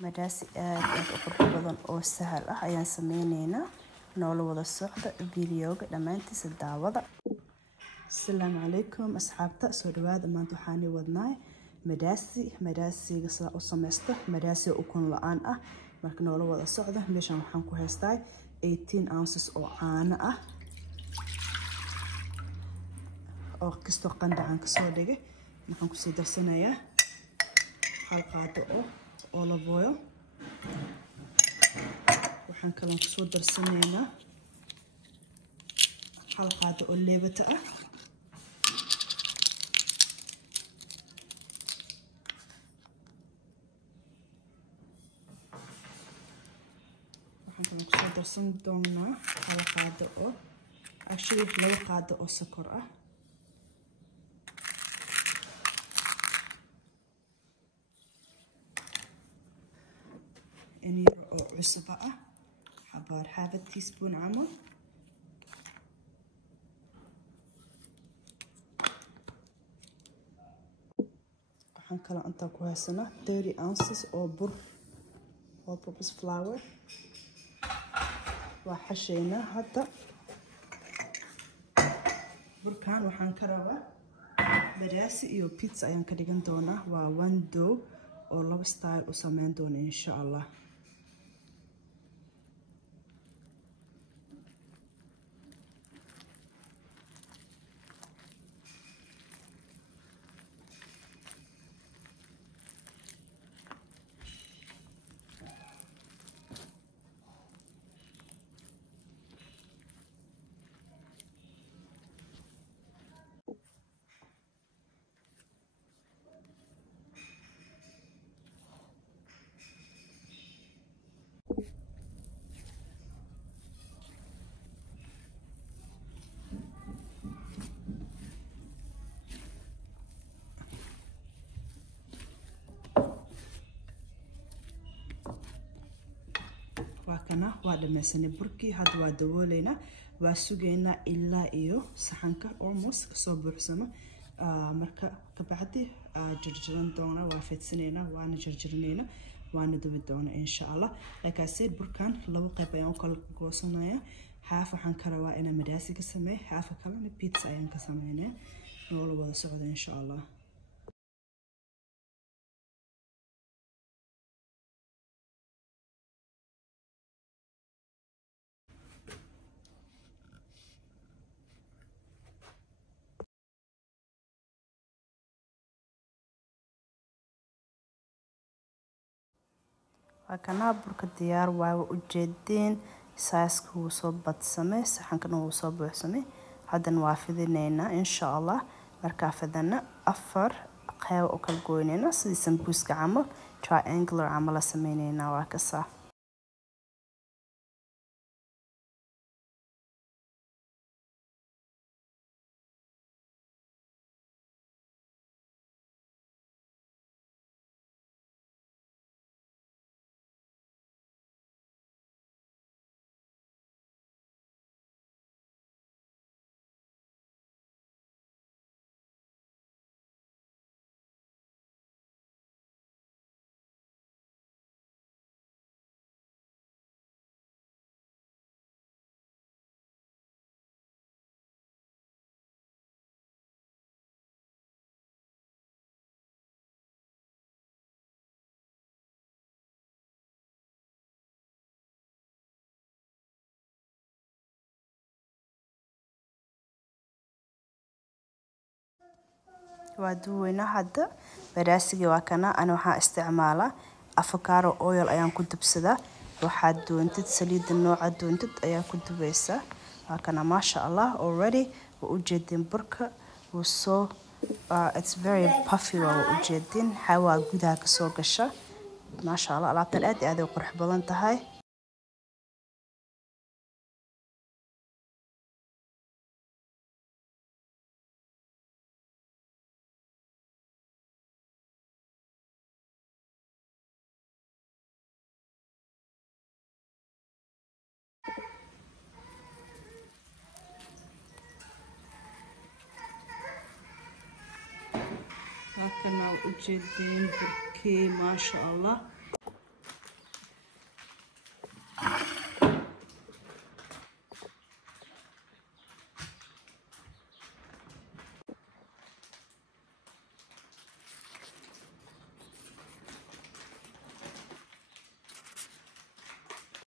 مداسي aad u qurux badan oo sahal ah ayaan sameyneynaa noola wada socda videoga dhamaantiisa daawada. Assalaamu calaykum asxaabta, soo dhawaada. maanta waxaan wadnaa madaasiga sida u sameysto madaasi ukun la'aan ah. marka noola wada socda. meeshan waxaan ku haystaa 18 ounces oo caano ah oo kisto qandacan ka soo dhigay. waxaan ku sii darsanayaa hal qaado oo olive oil. waxaan kaloo ku soo darsanaynaa hal qaado oo leebata ah. waxaan kaloo ku soo darsan doonaa hal qaado oo laba qaado oo sokor ah. yar oo cusub ah about half a teaspoon camal. waxaan kaloo intaa ku haysanaa 30 ounces oo bur all purpose flour. waa xasheynaa hadda. burkan waxaan ka rabaa madaasi iyo pizza ayaan ka dhigan doonaa. waa one dough oo laba style u sameyn doona insha Allah. waakana waa dhamaysanay burkii. hadda waa dabooleynaa. waa sugeynaa ilaa iyo saxanka almost kasoo buuxsamo. marka kabacdi jarjaran doona. waa fidsaneynaa waana jarjarneynaa waana dubi doona insha Allah. like I said, burkan laba qayb ayaan u kala goosanayaa. half waxaan ka rabaa inaan madaasi ka sameeyo, half kalena pizza ayaan ka sameynaa. noola wada socda insha Allah. wakana burka diyaar waa ujeedeen. saaska wuu soo badsamay, saxankana wuu soo buuxsamay. haddana waa fidineynaa insha Allah. markaa fidana 4 qayb oo kala goynayna sidii sambuuska camal, triangular camal la sameyneynaa. waa kasaa waa duweyna. hadda madaasiga waa kana. ana waxaan isticmaalaa avocado oil ayaan ku dubsadaa. waxaad doontid saliida nooca doontid ayaa ku dubaysaa. waa kana maasha Allah already. waa ujeedin burka wuu soo it's very puffy. waa ujeedin xawaa gudaha ka soo gasha. maasha Allah alaabtan aad iyo aad ay qurux badan tahay. هكذا وجدين بركي ما شاء الله.